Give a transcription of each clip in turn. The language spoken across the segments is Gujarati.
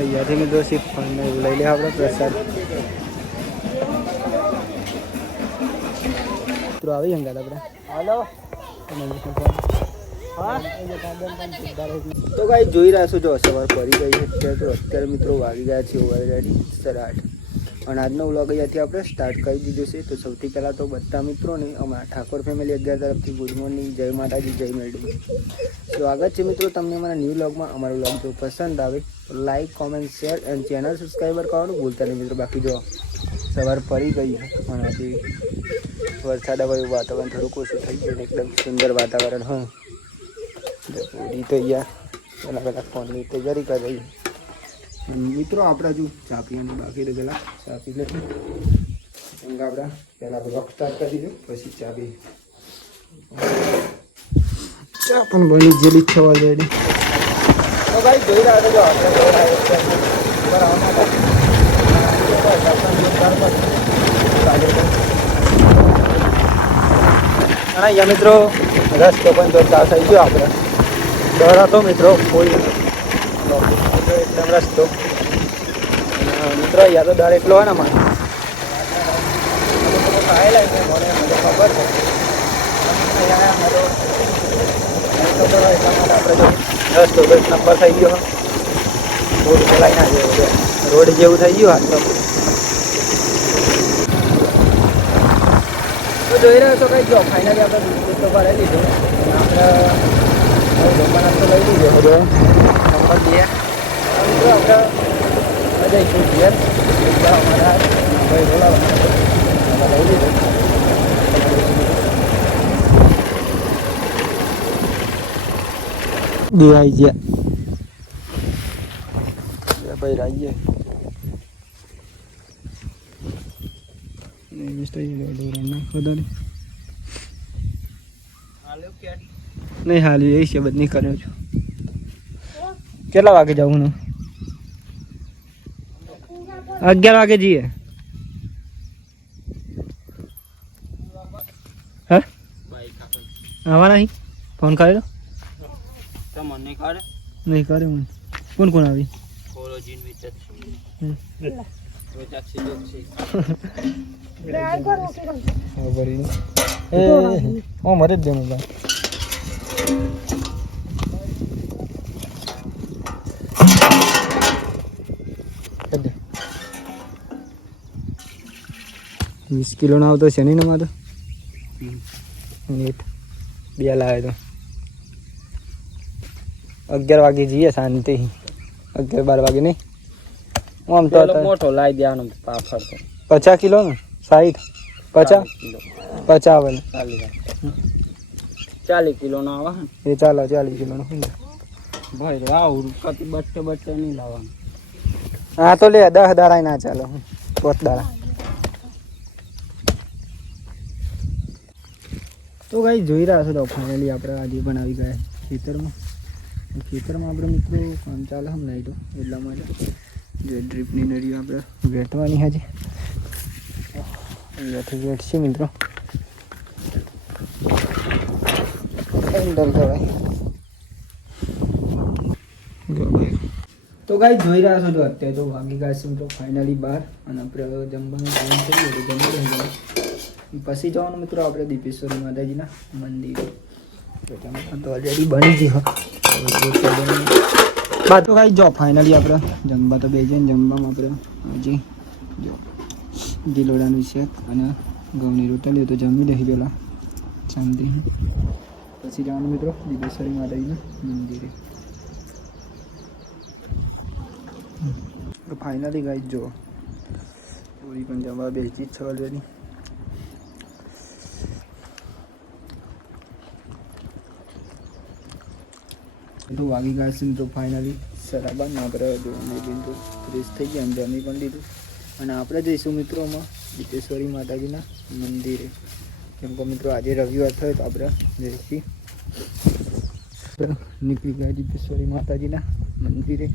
અહીંયાથી લીધો ને એવું લઈ લે આપણે પ્રસાદ મિત્રો આવી અંગાત આપણે હાલો તો કાંઈ જોઈ રહ્યા છો જો સવાર પડી ગઈ છે અત્યારે તો અત્યારે મિત્રો વાગી ગયા છે ઓલરેડી સાડા આઠ અને આજનો વ્લોગ અહીંયાથી આપણે સ્ટાર્ટ કરી દીધો છે. તો સૌથી પહેલાં તો બધા મિત્રોને અમારા ઠાકોર ફેમિલી અગિયાર તરફથી ગુડ મોર્નિંગ જય માતાજી, જય મેળવી સ્વાગત છે મિત્રો, તમને અમારા ન્યૂ વ્લોગમાં અમારો વ્લોગ જો પસંદ આવે, તો like comment share and channel subscriber કરવાનું ભૂલતા નહીં મિત્રો. બાકી જો સવાર પડી ગઈ પણ આજે વરસાદ આવે એવું વાતાવરણ થોડુંક ઓછું થઈ ગયું એકદમ સુંદર વાતાવરણ. હા પૂરી અહીંયા પહેલાં પહેલાં ફોનની તૈયારી કરી મિત્રો, આપણે હજુ ચા પીવાની બાકી તો ચા પી લે. એમ કે આપણે પહેલાં બ્લોક સ્ટાર્ટ કરી દીધું, પછી ચા પી. ચા પણ બની જેલી થવા ઓલરેડી તો ભાઈ, જોઈ રહ્યા છો જો. અને અહીંયા મિત્રો, રસ્તો પણ જોરદાર થઈ ગયો આપણે. ડર હતો મિત્રો, કોઈ રસ્તો. મિત્રો તો ડર એટલો હોય ને મારે ખાયેલા છે મને મને ખબર છે રસ્તો તો એક નંબર થઈ ગયો. રોડ ચલાવી ના જેવો રોડ જેવું થઈ ગયું તો. જોઈ રહ્યો છો કઈ જો ફાઇનલી આપણે દૂધ તો ભરાઈ લીધું. આપણે હવે જમવા નાસ્તો લઈ લીધો. બધો નંબર બે. મિત્રો આપણે જઈશું ઘેર બધા અમારા ભાઈ બોલાવવાના લઈ લીધું આવી ગયા ભાઈ મિસ્ટર નહીં હાલ એ છે બધ નહીં કર્યો છું. કેટલા વાગે જવું ને અગિયાર વાગે જઈએ હા આવવા નહીં ફોન કર્યો તમને કાઢે નહીં કર્યો મને કોણ કોણ આવી ફોલો જીન વિચત હમ. રોજાક્ષી જોક્ષી ખબર ઈ. એ ઓ મરે જ દેનું ભાઈ કરી વીસ કિલોનો આવતો છે નહીં ને મારો મીઠ બે લાવે તો. અગિયાર વાગે જઈએ શાંતિ. અગિયાર બાર વાગે નહીં? આમ તો પેલો અત્યારે મોટો લાવી દેવાનો પાફર તો. પચાસ કિલો ને? સાઠ પચાસ? કિલો. પચાવન. ચાલી ચાલીસ કિલો નો આવે એ ચાલો ચાલીસ કિલોનો હોય ને. ભાઈ આવું કતી બટ્ટે બટ્ટે નહીં લાવવાનું. હા તો લે દસ દાડા ના ચાલો. પોત દાડા. તો કઈ જોઈ રહ્યા છો તો ફાઇનલી આપણે આજે પણ આવી ગયા ખેતરમાં. ખેતરમાં આપણે મિત્રો કામ ચાલે હમ લાઈટો એટલા માટે જે ડ્રીપની નળી આપણે વેટવાની હજી અહીંયાથી વેટશે મિત્રો. હેન્ડલ કહેવાય તો ગાઈ જોઈ રહ્યા છો તો અત્યારે તો વાગી ગયા છે મિત્રો ફાઇનલી બહાર અને આપણે જમવાનું ટાઈમ થઈ ગયો જમી લઈ પછી જવાનું મિત્રો આપણે દીપેશ્વરી માતાજીના મંદિરે. તો તો ઓલરેડી બની ગયો બા તો ખાઈ જો ફાઇનલી આપણે જમવા તો બે જઈને જમવામાં આપણે હજી જો ગીલોડાનું શેક અને ઘઉંની રોટલી તો જમી લઈ પેલા શાંતિ પછી જવાનું મિત્રો દીપેશ્વરી માતાજીના મંદિરે. તો ફાઇનલી ગાઈ જો. પૂરી પણ જમવા બેસી જ છે ઓલરેડી તો વાગી ગયા તો ફાઇનલી સરાબાન આપણે જો બિંદુ. ફ્રેશ થઈ ગયા જમી પણ લીધું. અને આપણે જઈશું મિત્રોમાં વિટેશ્વરી માતાજીના મંદિરે. કેમ કે મિત્રો આજે રવિવાર થયો તો આપણે જઈશું. નીકળી ગયા દીપેશ્વરી માતાજીના મંદિરે.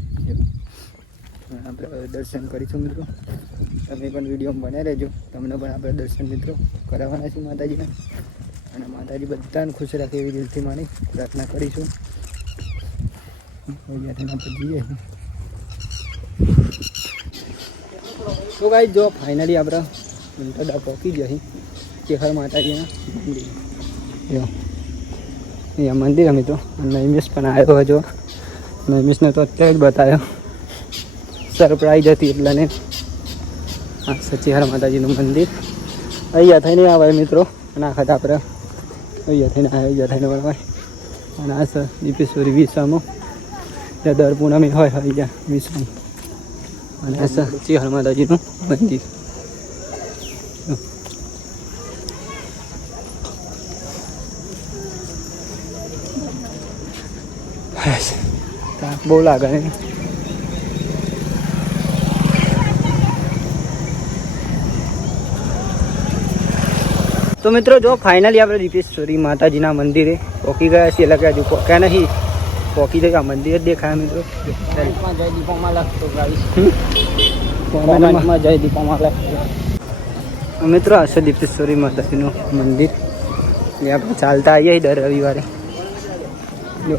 આપણે દર્શન કરીશું મિત્રો. તમે પણ વીડિયો બન્યા રહેજો. તમને પણ આપણે દર્શન મિત્રો કરાવવાના છે માતાજીના. અને માતાજી બધાને ખુશ રાખે એવી દિલથી માની પ્રાર્થના કરીશું અહીંયા આપણે જઈએ છીએ તો ગાઈ જો ફાઇનલી આપણે અંતરડા પહોંચી ગયા કેખર માતાજીના મંદિર. અહીંયા મંદિર અમે તો નૈમિષ પણ આવ્યો હજો નૈમિષને તો અત્યારે જ બતાવ્યો. સરપ્રાઈઝ હતી એટલે ને. આ સચિહાર માતાજીનું મંદિર. અહીંયા થઈને આવે મિત્રો, અને આખા આપણે અહીંયા થઈને આવ્યા, અહીંયા થઈને વળવાય. અને આ સર દીપેશ્વરી વિસામો. ત્યાં દર પૂનમે હોય અહીંયા વિશ્રામ અને આ સચિહાર માતાજીનું મંદિર. બહુ લાગે તો મિત્રો, જો ફાઇનલી આપણે દીપેશ્વરી માતાજીના મંદિરે પહોંચી ગયા છીએ, એટલે કે હજુ પહોંચ્યા નહીં. જાય આ મંદિર દેખાય મિત્રો જય દીપોમાં લખતો જય દીપોમાં લખતો મિત્રો આ છે દીપેશ્વરી માતાજીનું મંદિર એ આપણે ચાલતા આવીએ દર રવિવારે જો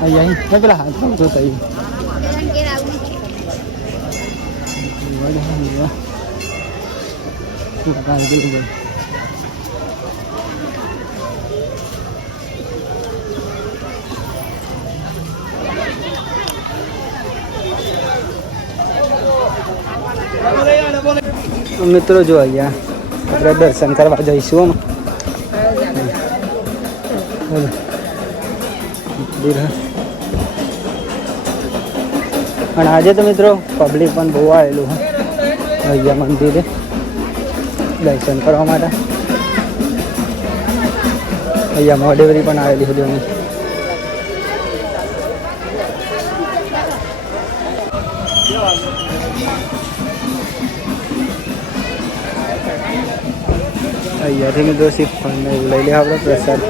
અહીંયા પેલા હાથ તો થઈ તો મિત્રો, જો અહીંયા આપણે દર્શન કરવા જઈશું. અને આજે તો મિત્રો પબ્લિક પણ બહુ આવેલું અહીંયા મંદિરે દર્શન કરવા માટે. અહીંયા મોડેવરી પણ આવેલી હતી અમે અહીંયાથી મિત્રો ને એવું લઈ લે આપણે પ્રસાદ.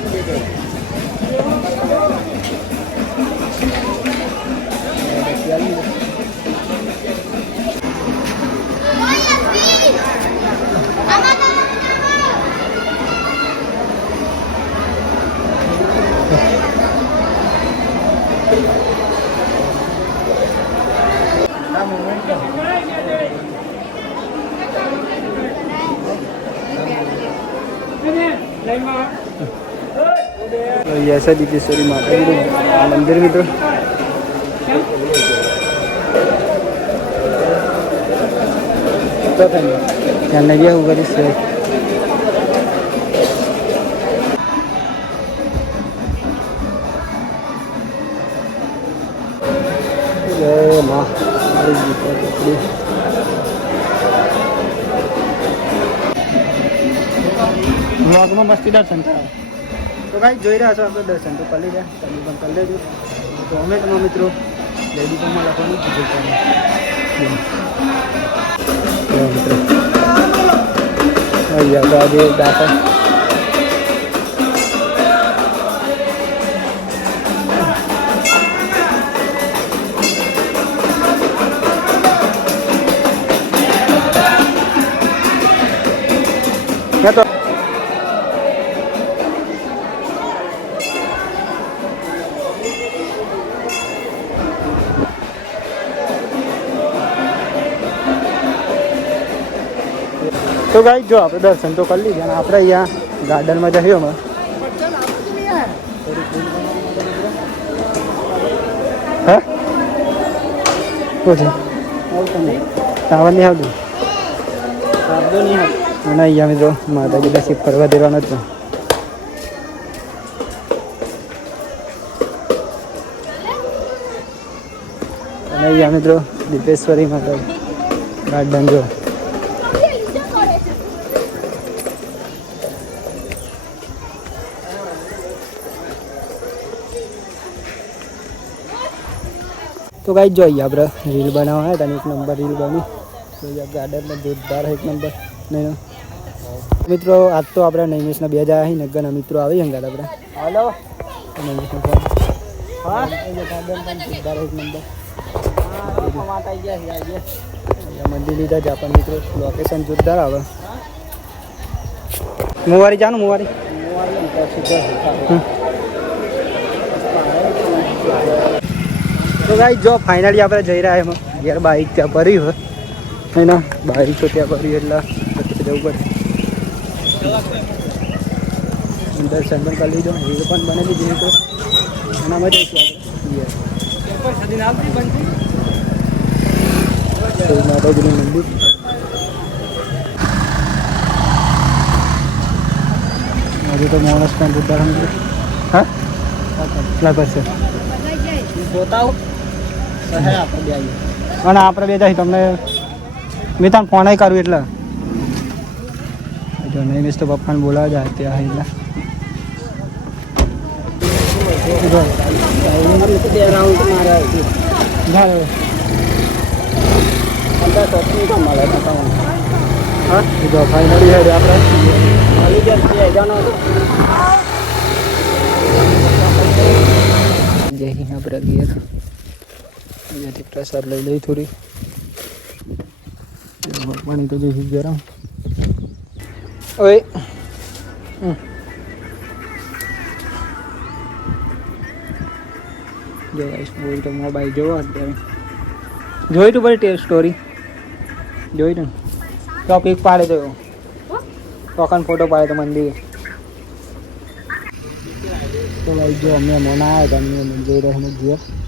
અહીંયા છે દીપેશ્વરી માતાજીનું મંદિર મિત્રો. ત્યાં નહીં હું કરીશ જય માં. મારી ગીતા ચોપડી બ્લોગમાં મસ્તી દર્શન કરાવે તો ભાઈ જોઈ રહ્યા છો આપણે દર્શન તો કરી રહ્યા. તમે પણ કરી લેજો. તો અમે તમારા મિત્રો લેડી પણ લખવાનું ભૂલ કરવાનું. જો મિત્રો. અહીંયા તો આજે દાખલ. મેં તો ગાઈ જો આપણે દર્શન તો કરી લીધા અને આપણે અહીંયા ગાર્ડનમાં જઈએ અમે. હે? શું છે આવવાનું નહીં આવતું? અને અહીંયા મિત્રો માતાજી દર્શિત ફરવા દેવાનો જ અહીંયા મિત્રો દીપેશ્વરી માતા ગાર્ડન જો. તો ગાઈ જોઈએ આપણે રીલ બનાવવા હતા એક નંબર રીલ બની. તો ગાર્ડનમાં જોરદાર એક નંબર નહીં મિત્રો આજ તો આપણે નૈમિષના બે હજાર અહીં નગરના મિત્રો આવી હંગાત આપણે. હલો. મંદિર લીધા જાપાન મિત્રો. લોકેશન જોરદાર આવે. મુવારી જાનું મુવારી. હમ. તો ગાઈ જો ફાઇનલી આપણે જઈ રહ્યા એમાં. ઘેર બાઈક ત્યાં ભરી હોય. એના બાઈક તો ત્યાં ભરી એટલે પછી જવું પડે. દર્શન પણ કરી લીધો. એ પણ બનેલી દીધી તો એનામાં જઈશું આપણે માતાજીનું મંદિર. હજુ તો માણસ પણ બુદ્ધારામ હા? કેટલા કરશે અને આપણે બે જાય તમને મેં તને ફોન કરું એટલે. જો નહીં મિસ તો પપ્પાને બોલાવા જાય ત્યાં એટલે એ હેડ આપણે જય આપણે ઘેર અહીંયાથી પ્રસાદ લઈ લઈ થોડી. પાણી તો જઈશું ગરમ. હમ. જો બોલ તો મોબાઈલ જોવો અત્યારે. જોઈ તું સ્ટોરી જોઈ તું. તો પીક પાડે તો ટોકન ફોટો પાડે તો મંદિર. તો ભાઈ જો અમે મોના આવ્યા હતા, અમે જોઈ રહ્યો છીએ ઘેર મહેમાન આવે. નહીં લીધે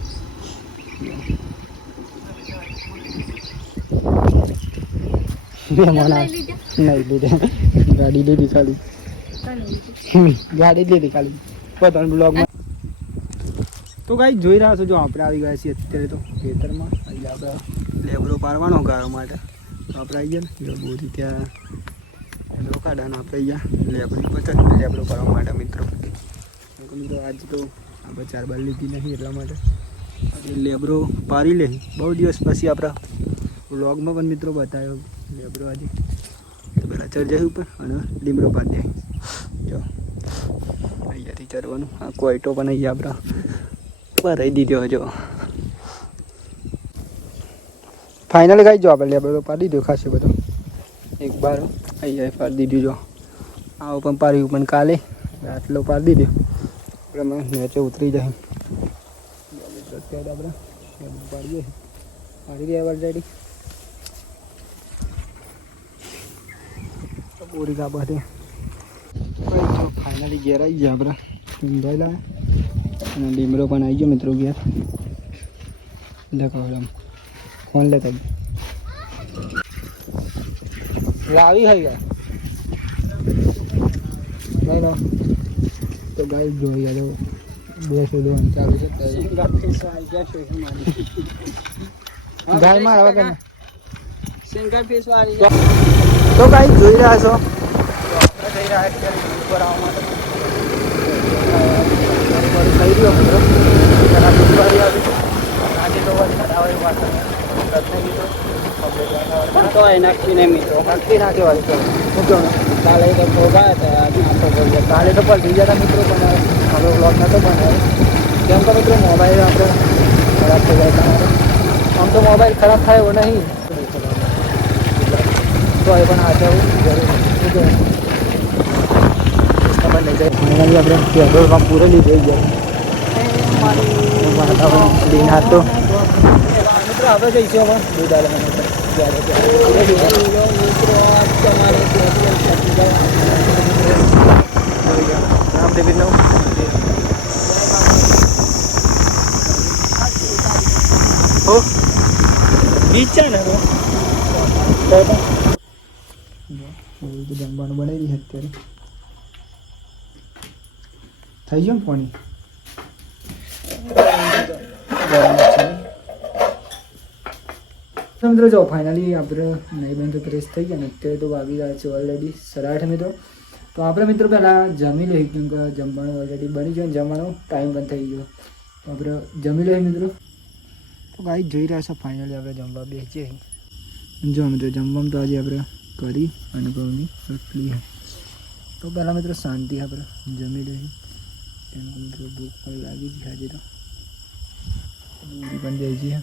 ગાડી લીધી ખાલી. ગાડી લીધી ખાલી. પોતાના બ્લોગમાં. તો કાંઈ જોઈ રહ્યા છો જો આપણે આવી ગયા છીએ અત્યારે તો ખેતરમાં. એટલે આપણે લેબરો પારવાનો ગાળો માટે. તો આપણે આવી ગયા ને. બોરી ત્યાં રોકાડા કાઢાને આપણે અહીંયા લેબરી પચાસ લેબરો પારવા માટે મિત્રો. મિત્રો આજ તો આપણે ચાર બાર લીધી નહીં એટલા માટે. આપણે લેબરો પારી લે. બહુ દિવસ પછી આપણા વ્લોગમાં પણ મિત્રો બતાવ્યો. લેબરો આજે. તો પહેલાં ચડ જાય ઉપર? અને લીમડો પાડી જાય જો. અહીંયાથી ચડવાનું આ કોઈટો પણ અહીંયા આપણે ભરાઈ દીધો જો. ફાઇનલ ગાઈ જો આપણે લેબડો પાડી દીધો ખાસે બધો. એક બાર અહીંયા પાડી દીધું, જો. આવો પણ પાડ્યું, પણ કાલે આટલો પાડી દીધો. આપણે નીચે ઉતરી જાય. અત્યારે આપણે લેબડો પાડીએ. પાડી દે ઓલરેડી પૂરી કા બધે ફાઇનલી ઘેર આવી ગયા આપણે ઊંધાઈ લાવે અને લીમડો પણ આવી ગયો મિત્રો ઘેર. આમ ફોન તમે લાવી હઈ ગયા નહીં ના તો ગાય જોઈ ગયા બે શોધવાનું ચાલુ છે. ગાયમાં આવે કે ના? સિંગલ પીસ વાળી તો કાંઈ જોઈ રહ્યા છો? આપણે જઈ રહ્યા ઉપર આવવા માટે થઈ ગયો મિત્રો આજે તો વરસાદ આવે એવું પણ તો એ નહીં મિત્રો નક્કી ના કહેવાય તો. શું કહેવાનું કાલે તો ભોગા હતા આખો ભોગા. કાલે તો પણ બીજા મિત્રો પણ હવે. બ્લોગ નહોતો બનાવ્યો. કેમ કે મિત્રો મોબાઈલ આપણો ખરાબ થઈ જાય. તમારો આમ તો મોબાઈલ ખરાબ થાય એવો નહીં. તો એ પણ સાચવવું જરૂરી કહેવાનું ખબર જાય ફાઇનલી આપણે પેટ્રોલ પંપ પૂરેલી જઈ ગયા વાતાવરણ દિન હતો મિત્રો આપણે જઈશું હવે. દૂધ આલવા રામદેવીનું બીચ છે ને તો તો જમવાનું બનાવી છે અત્યારે. થઈ ગયું પાણી? મિત્રો જો ફાઇનલી આપણે નહીં બેન તો ફ્રેશ થઈ ગયા ને અત્યારે તો વાગી રહ્યા છે ઓલરેડી સરાઠ મિત્રો. તો આપણે મિત્રો પહેલાં જમી લઈએ, કેમ કે જમવાનું ઓલરેડી બની ગયું જમવાનો ટાઈમ પણ થઈ ગયો. તો આપણે જમી લઈએ મિત્રો. તો ગાઈ જોઈ રહ્યા છો ફાઇનલી આપણે જમવા બેસીએ. જો મિત્રો, જમવામાં તો આજે આપણે કરી અનુભવની રોટલી તો પહેલાં મિત્રો શાંતિ આપણે જમી લઈએ. એમ મિત્રો ભૂખ પણ લાગી છે આજે તો. પણ જાય છે.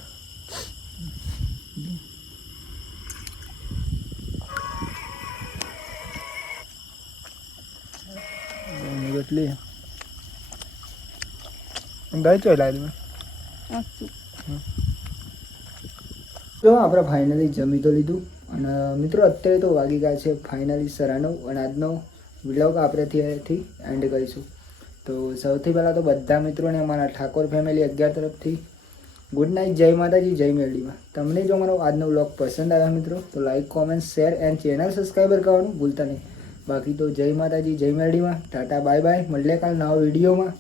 રોટલી. દહીં ચોઈ લાવી તો આપણે ફાઇનલી જમી તો લીધું. અને મિત્રો, અત્યારે તો વાગી ગયા છે ફાઇનલી સરાનો અને આજનો વિલોગ આપણે ત્યાંથી એન્ડ કરીશું. તો સૌથી પહેલાં તો બધા મિત્રોને અમારા ઠાકોર ફેમિલી અગિયાર તરફથી ગુડ નાઇટ જય માતાજી, જય મેરડીમાં. તમને જો અમારો આજનો વ્લોગ પસંદ આવ્યો મિત્રો, તો like comment share and channel subscriber કરવાનું ભૂલતા નહીં. બાકી તો જય માતાજી, જય મેરડીમાં. ટાટા બાય બાય મળીએ કાલ નવા વિડીયોમાં